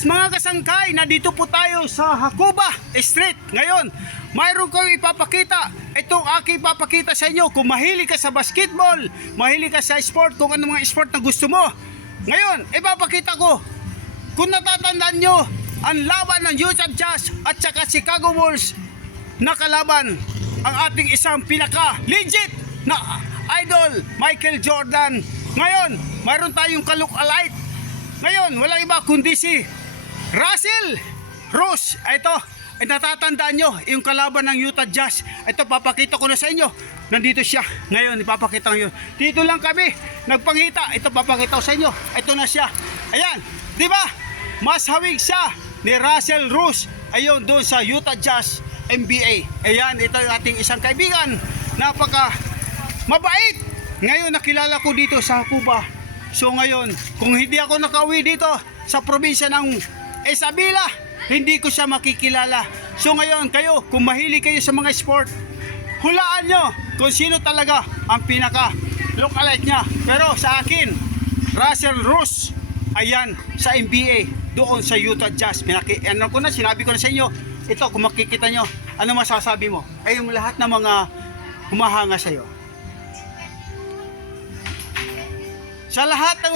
Yes, mga kasangkay, nandito po tayo sa Hakuba Street. Ngayon, mayroon kong ipapakita. Itong aking ipapakita sa inyo. Kung mahilig ka sa basketball, mahilig ka sa sport, kung ano mga sport na gusto mo. Ngayon, ipapakita ko. Kung natatandaan nyo, ang laban ng Utah Jazz at saka Chicago Bulls na kalaban ang ating isang pinaka-legit na idol, Michael Jordan. Ngayon, mayroon tayong ka-look-alike. Ngayon, walang iba kundi si Russell Rose. Ito, ay natatandaan nyo, yung kalaban ng Utah Jazz. Ito, papakita ko na sa inyo. Nandito siya. Ngayon, ipapakita ko yun. Dito lang kami, nagpangita. Ito, papakita ko sa inyo. Ito na siya. Ayan, di ba? Mas hawig siya ni Russell Rose. Ayun, doon sa Utah Jazz NBA. Ayan, ito yung ating isang kaibigan. Napaka mabait. Ngayon, nakilala ko dito sa Cuba. So ngayon, kung hindi ako nakauwi dito sa probinsya ng Isabela, hindi ko siya makikilala. So ngayon, kayo, kung mahilig kayo sa mga sport, hulaan nyo kung sino talaga ang pinaka lookalike niya. Pero sa akin, Russell Rose, ayan, sa NBA, doon sa Utah Jazz. Sinabi ko na sa inyo, ito, kung makikita nyo, ano masasabi mo? Ay yung lahat ng mga humahanga sa iyo. Sa lahat ng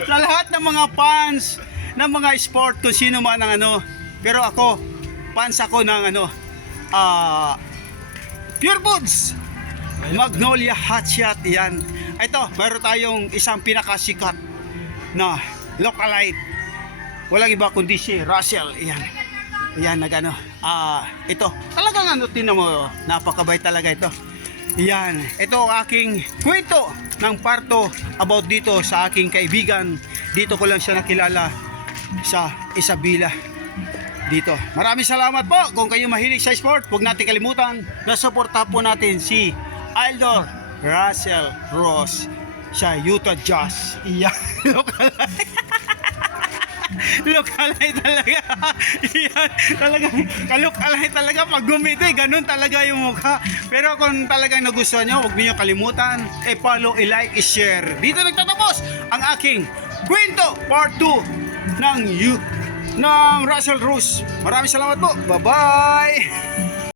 sa lahat ng mga fans ng mga sport, kung sino man ang ano, pero ako, fans ako ng ano, Pure Foods Magnolia Hot Shot. Yan. Ito, meron tayong isang pinakasikat na lookalike. Walang iba kundi si Russell. Yan. Yan, nagano. Ito, talagang ano, tinan mo, napakabait talaga ito. Yan, ito ang aking kwento ng parto about dito sa aking kaibigan. Dito ko lang siya nakilala sa Isabela dito. Maraming salamat po. Kung kayo mahilig sa sport, huwag natin kalimutan na suporta po natin si Idol Russell Rose sa Utah Jazz. Yan. Look-alike talaga. Yan, talaga ka-look-alike talaga pag gumiti, ganun talaga yung mukha. Pero kung talagang nagustuhan nyo, huwag niyo kalimutan, follow, i-like, i-share. Dito nagtatapos ang aking kwento part 2 ng Russell Rose. Maraming salamat po. Bye-bye.